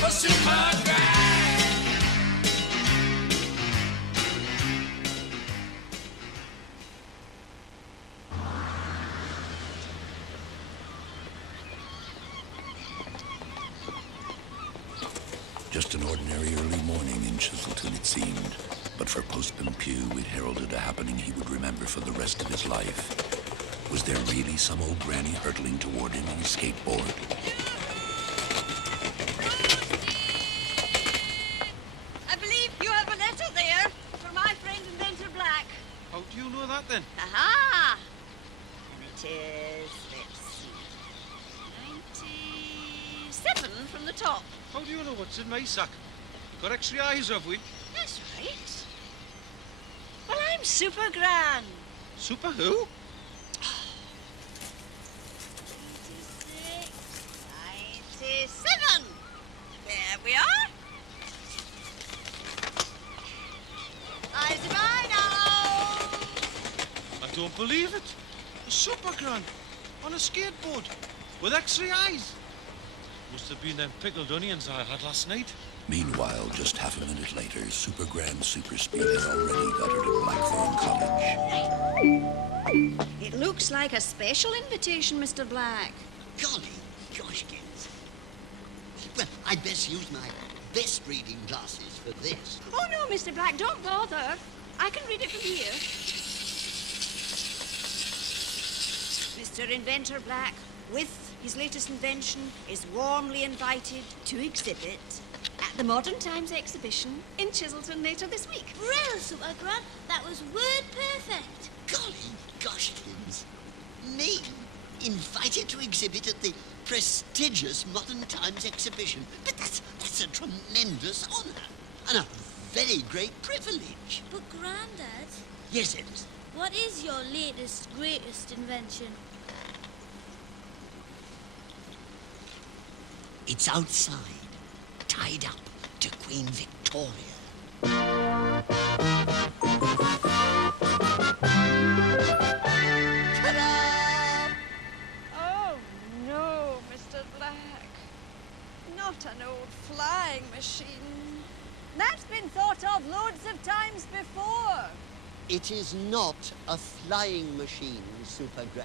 for Supergran. Just an ordinary early morning in Chiselton, it seemed. But for Postman Pugh, it heralded a happening he would remember for the rest of his life. Was there really some old granny hurtling toward him on a skateboard? I believe you have a letter there for my friend Inventor Black. How do you know that, then? Aha! And it is, let's see, 97 from the top. How do you know what's in my sack? Got extra eyes, have we? That's right. Well, I'm Supergran. Super who? 96, 97. There we are. Eyes of mine now. I don't believe it. A Supergran on a skateboard with extra eyes. Must have been them pickled onions I had last night. Meanwhile, just half a minute later, Supergran Super Speed had already got her to Blackthorn College. It looks like a special invitation, Mr. Black. Golly, goshkins. Well, I'd best use my best reading glasses for this. Oh, no, Mr. Black, don't bother. I can read it from here. Mr. Inventor Black, with his latest invention, is warmly invited to exhibit at the Modern Times exhibition in Chiselton later this week. Brill, Supergran. That was word perfect. Golly, goshkins. Me, invited to exhibit at the prestigious Modern Times exhibition. But that's a tremendous honour and a very great privilege. But, Grandad, Yes, Ellis. what is your latest, greatest invention? It's outside, tied up to Queen Victoria. Ta-da! Oh, no, Mr. Black. Not an old flying machine. That's been thought of loads of times before. It is not a flying machine, Supergran.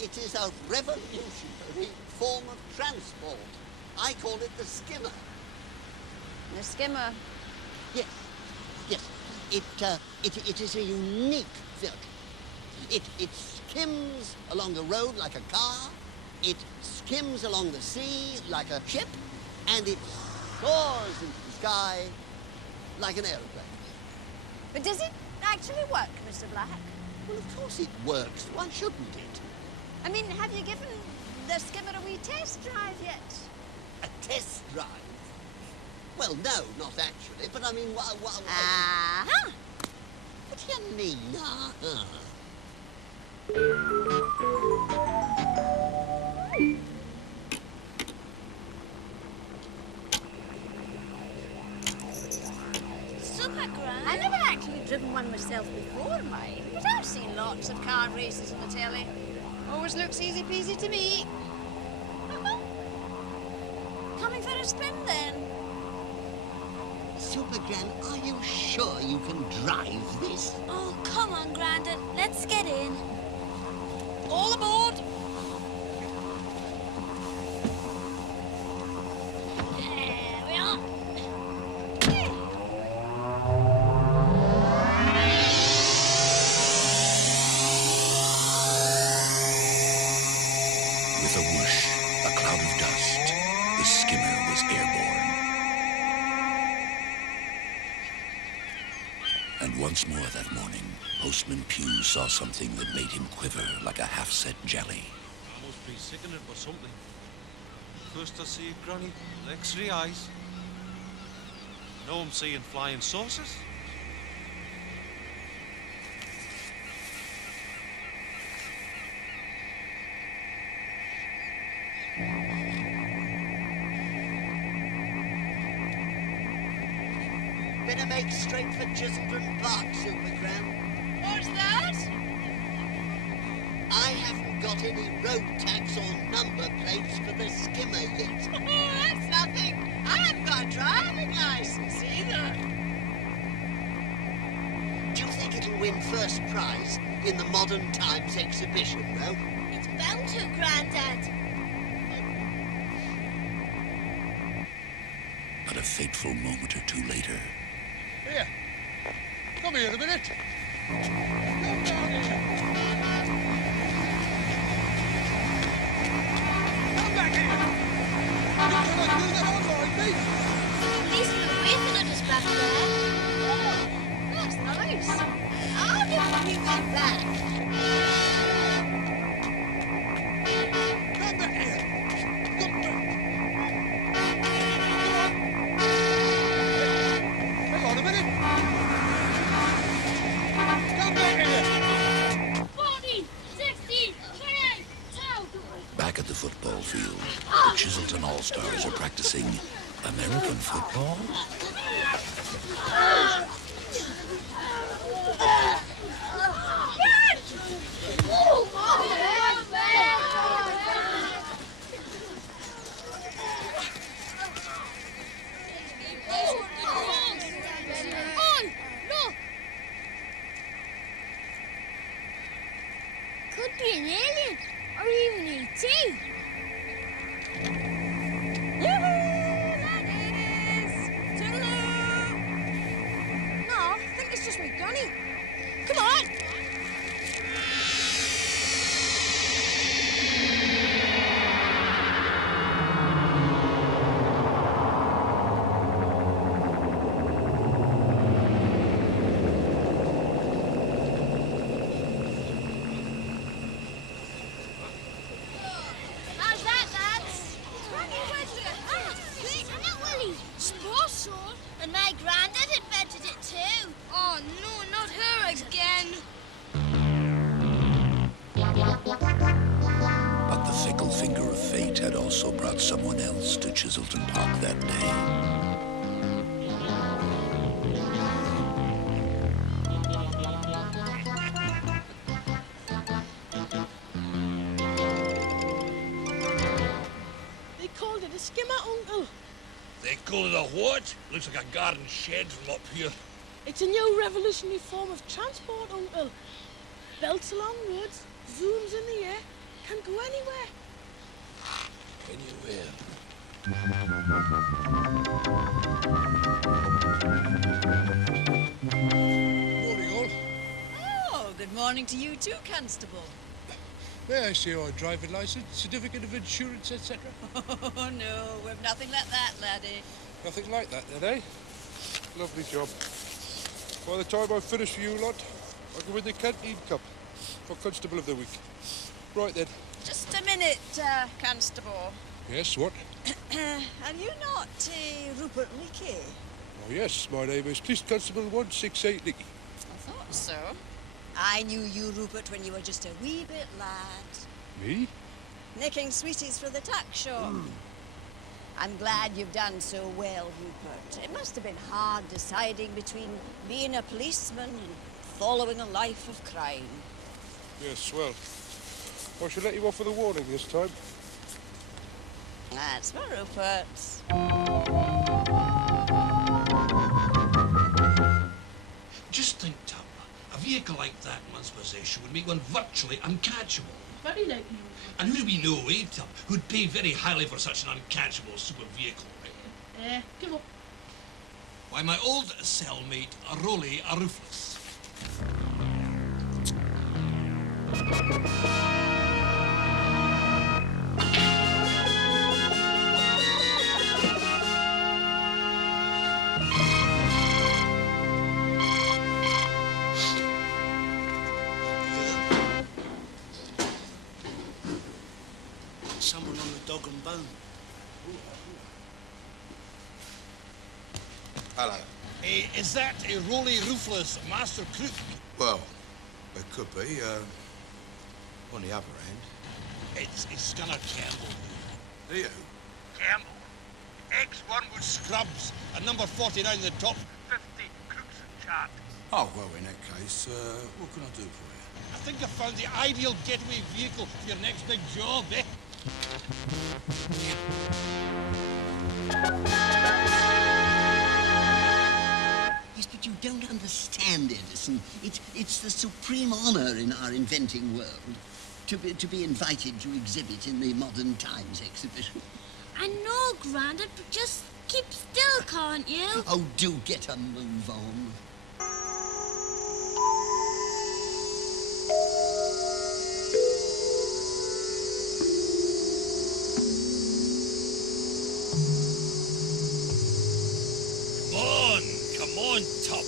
It is a revolutionary form of transport. I call it the skimmer. The skimmer. Yes, yes. It is a unique vehicle. It skims along the road like a car. It skims along the sea like a ship. And it soars into the sky like an aeroplane. But does it actually work, Mr. Black? Well, of course it works. Why shouldn't it? I mean, have you given the skimmer a wee test drive yet? A test drive? Well, no, not actually. But I mean, what Uh-huh. do you mean, uh-huh? Supergran? I've never actually driven one myself before, mind, but I've seen lots of car races on the telly. Always looks easy peasy to me. Coming for a spin, then? Supergran, are you sure you can drive this? Oh, come on, Grandad. Let's get in. All aboard! There we are. With a whoosh, a cloud of dust, the skimmer was airborne. And once more that morning, Postman Pugh saw something that made him quiver like a half-set jelly. I must be sickening for something. First I see a granny with X-ray eyes. Now I'm seeing flying saucers. Better make straight for Chiselton Park, Supergran. What's that? I haven't got any road tax or number plates for the skimmer yet. Oh, that's nothing. I've got win first prize in the Modern Times exhibition, though. It's bound to, Grandad. But a fateful moment or two later, Here. Come here a minute. Come down here. Come back here. You cannot do that online, mate. Police were waving at us back there. Oh, that's nice. How did we get back? Come back here. Come back. Hang on a minute. Come back here. 40, 60, 28, 2. back at the football field, the Chiselton All-Stars are practicing American football? Could be an alien, or even E.T. Yoo-hoo, laddies! Toodaloo! No, I think it's just me Granny. Come on! How's that, lads? Granny, where's the hat? Isn't it, Willie? Sports sword. And my granddad invented it too. Oh, no, not her again. But the fickle finger of fate had also brought someone else to Chiselton Park that day. They called it a skimmer, Uncle. They call it a what? Looks like a garden shed from up here. It's a new revolutionary form of transport, Uncle. Belts along roads, zooms in the air, can go anywhere. Anywhere. Morning, all. Oh, good morning to you too, Constable. May I see your driving license, certificate of insurance, etc.? Oh, no, we've nothing like that, laddie. Nothing like that, then, eh? Lovely job. By the time I finish for you lot, I can win the Canteen Cup for Constable of the Week. Right then. Just a minute, Constable. Yes, what? Are you not Rupert Leakey? Oh, yes, my name is Police Constable 168 Nicky. I thought so. I knew you, Rupert, when you were just a wee bit lad. Me? Nicking sweeties for the tuck show. I'm glad you've done so well, Rupert. It must have been hard deciding between being a policeman and following a life of crime. Yes, well, I shall let you off with a warning this time. That's for Rupert. Just think, Tom, a vehicle like that in one's possession would make one virtually uncatchable. Very likely. And who do we know, eh, Tom, who'd pay very highly for such an uncatchable super vehicle, right? Give up. Why, my old cellmate, Rolly Rufus. Someone on the dog and bone. Hello. Is that a Rolly Rufus master crook? Well, it could be. On the other hand. It's Skinner Campbell. Do you? Campbell? Ex-Wormwood Scrubs, and number 49 in the top 50 crooks chart. Oh, well, in that case, what can I do for you? I think I found the ideal getaway vehicle for your next big job, eh? Yes, but you don't understand, Edison. It's the supreme honor in our inventing world to be invited to exhibit in the Modern Times exhibition. I know, Grandad, but just keep still, can't you? Oh, do get a move on. Come on, Tub.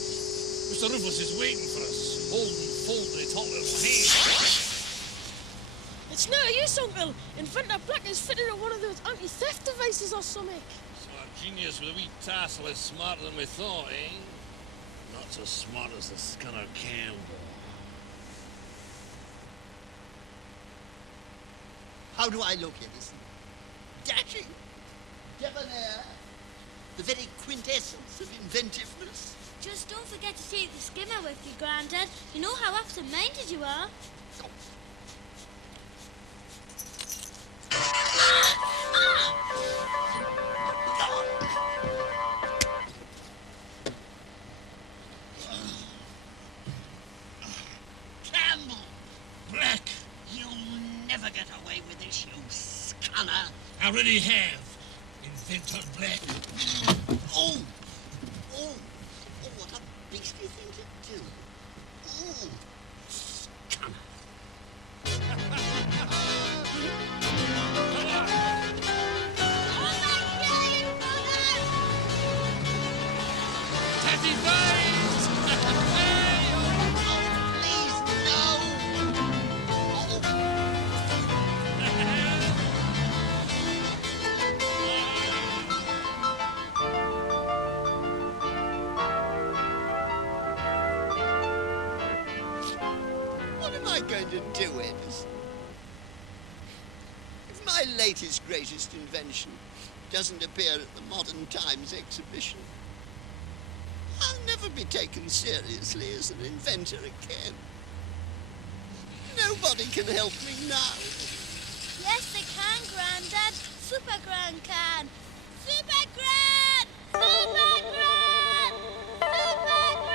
Mr. Rufus is waiting for us, holding folded the top of his hand. It's no use, Uncle. Inventor Black is fitted on one of those anti-theft devices or something. So our genius with a wee tassel is smarter than we thought, eh? Not so smart as the Skinner Campbell. How do I look, Edison? Dashing, debonair, the very quintessence of inventiveness. Just don't forget to take the skimmer with you, Grandad. You know how absent-minded you are. Oh. Campbell! Black! You'll never get away with this, you scunner. I already have. Inventor Black. Oh! Oh! Oh, what a beastly thing to do. Oh! Scunner. Tatty Vines! Please, no! What am I going to do, Edison? If my latest, greatest invention doesn't appear at the Modern Times exhibition, I'll never be taken seriously as an inventor again. Nobody can help me now. Yes, they can, Grandad. Supergran can. Supergran! Supergran! Supergran!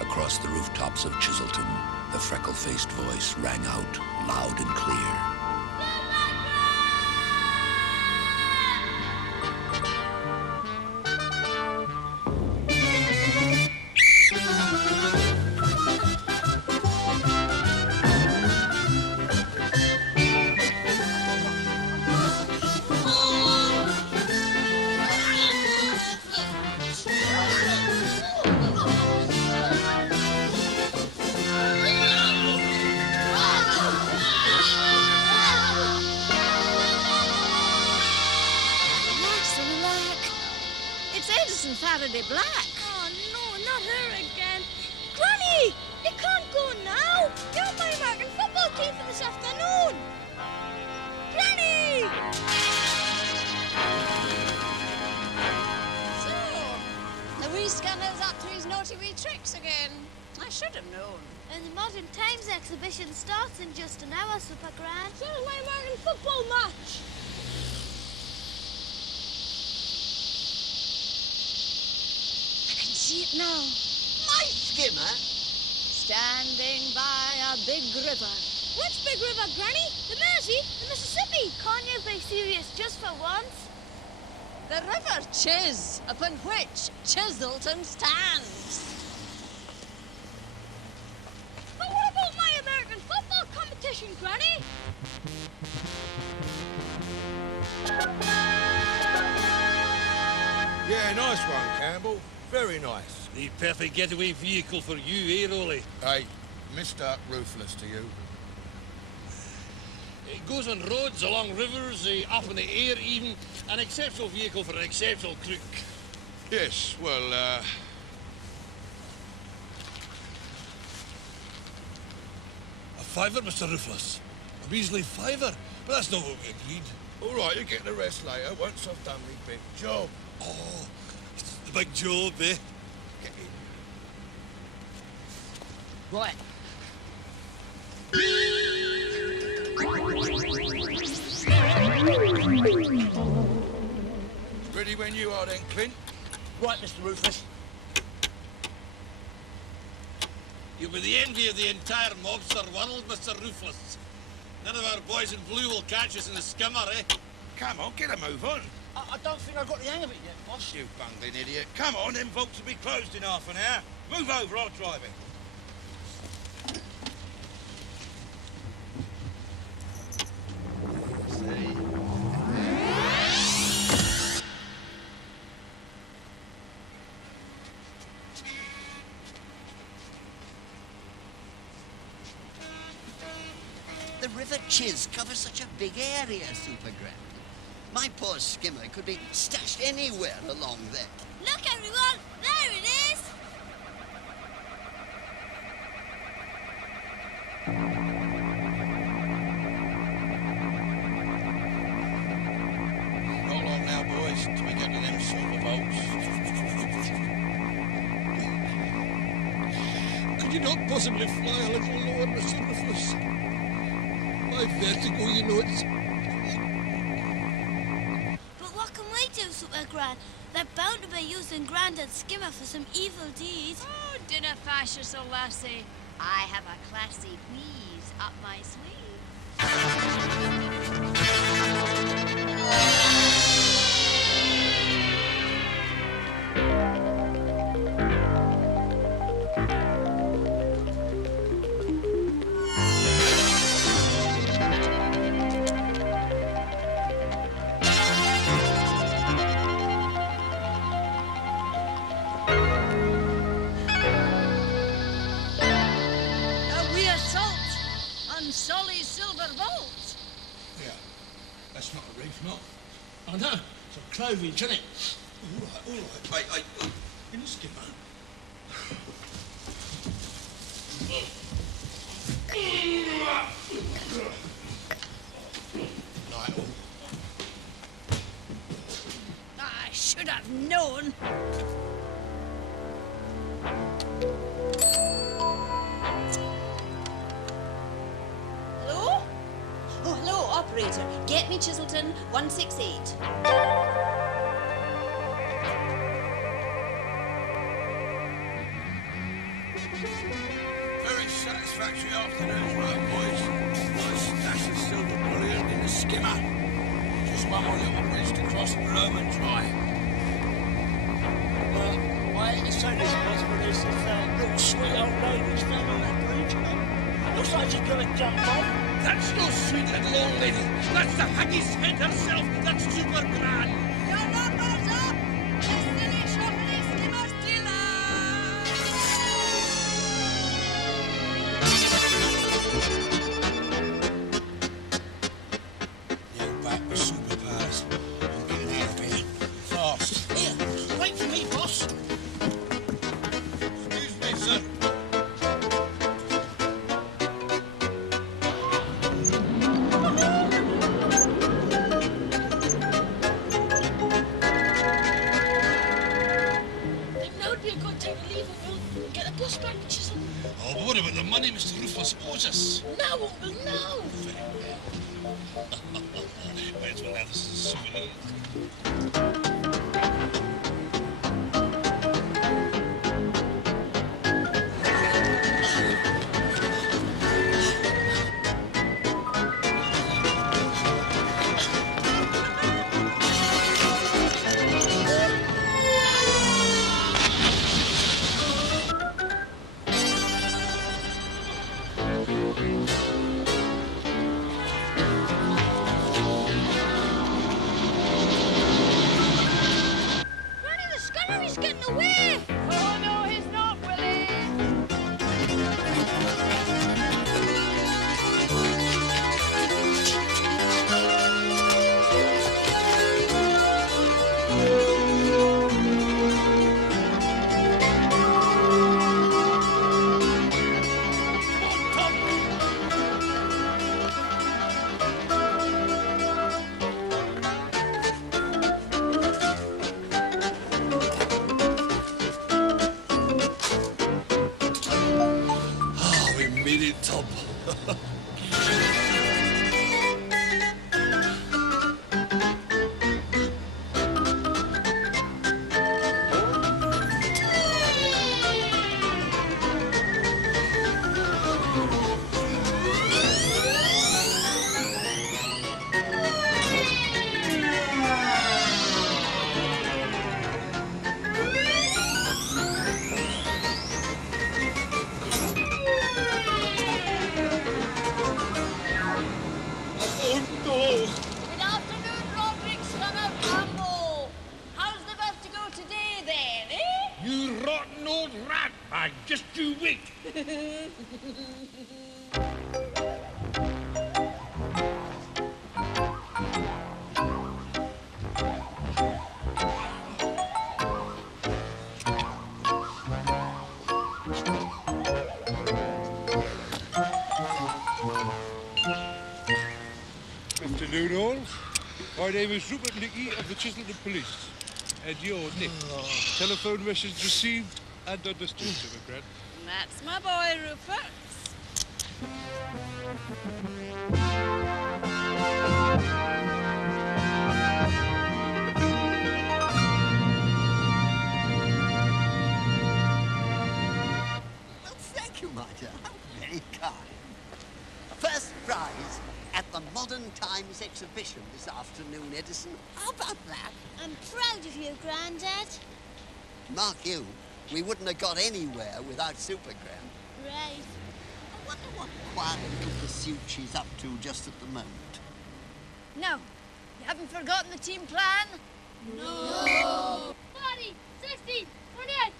Across the rooftops of Chiselton, the freckle-faced voice rang out loud and clear. Faraday Black. Oh, no, not her again. Granny! You can't go now. You're my American football team for this afternoon. Granny! So, the wee scanner's up to his naughty wee tricks again. I should have known. And the Modern Times exhibition starts in just an hour, Supergran. So is my American football match. See it now. My skimmer? Standing by a big river. Which big river, Granny? The Mersey? The Mississippi? Can't you be serious just for once? The river Chiz, upon which Chiselton stands. But what about my American football competition, Granny? Yeah, nice one, Campbell. Very nice. The perfect getaway vehicle for you, eh, Rolly? Hey, Mr. Ruthless to you. It goes on roads, along rivers, up in the air even. An exceptional vehicle for an exceptional crook. Yes, well, A fiver, Mr. Ruthless. A measly fiver. But that's not what we agreed. all right, you get the rest later once I've done my big job. Oh, the big job, eh? Get in. Right. Ready when you are then, Clint. Right, Mr. Rufus. You'll be the envy of the entire mobster world, Mr. Ruthless. None of our boys in blue will catch us in the skimmer, eh? Come on, get a move on. I don't think I've got the hang of it yet, boss. You bungling idiot. Come on, them vaults will be closed in half an hour. Move over, I'll drive it. The River Chiz covers such a big area, Supergran. My poor skimmer could be stashed anywhere along there. Look, everyone! There it is! Not long now, boys, till we get to them silver vaults. Could you not possibly fly a little lower, Mr. Ruthless? My vertigo, you know, it's... But what can we do, Supergran? They're bound to be using Grandad's skimmer for some evil deed. Oh, dinna fash yourself, lassie. I have a classy wheeze up my sleeve. We assault on Solly's silver vault. Yeah, that's not a reef, not. I know, it's a clothing, isn't it? All right. Hey, in the skimmer. Night all. I should have known. Hello? Oh, hello, operator. Get me Chiselton 168. Very satisfactory afternoon's work, boys. Nice stash of silver bullion in the skimmer. Just one more little bridge to cross and we're home and dry. Well, why ain't you saying this possible this little sweet old lady standing on that bridge? Looks like she's gonna jump off. That's no sweet little old lady. That's the haggis head herself. That's Supergran. Your numbers up! Destiny Shopping Skimmer's You're back with superpowers. I'm getting out of here. Fast. Here, wait for me, boss. Excuse me, sir. Think now would be a good time to leave and we'll get a bus back to Chisholm. Oh, but what about the money Mr. Ruthless owes us? Now, Uncle, now! Might as well have this as a souvenir. Granny, the scunner is getting away! Oh, no, he's not, Willie. Oh, we made it, Tom. Afternoon all. My name is Rupert Nicky of the Chiselton Police. And you're Nick. Telephone message received and understood, Supergran. That's my boy, Rupert. Well, thank you, my dear. How very kind. First prize at the Modern Times exhibition this afternoon, Edison. How about that? I'm proud of you, Grandad. Mark you, we wouldn't have got anywhere without Supergran. Right. I wonder what quiet little pursuit she's up to just at the moment. No, you haven't forgotten the team plan? No. 40, 60, 28,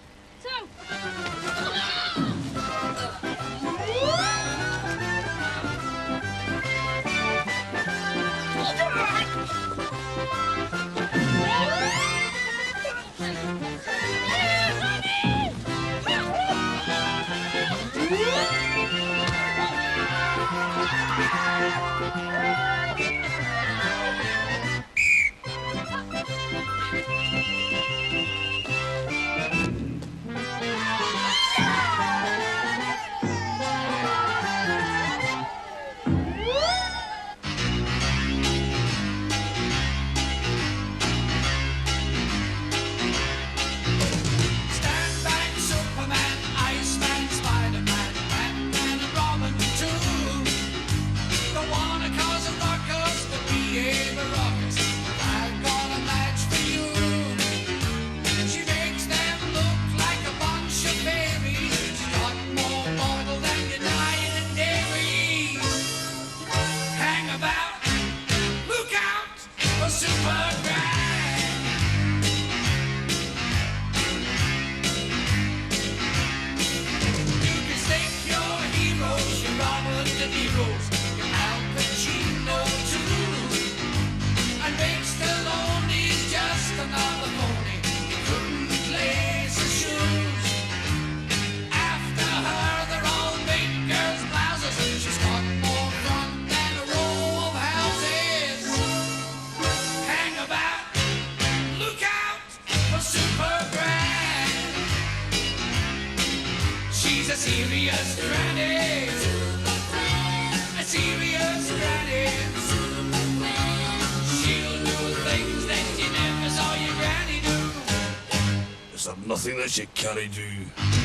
'Nothing that you can't do.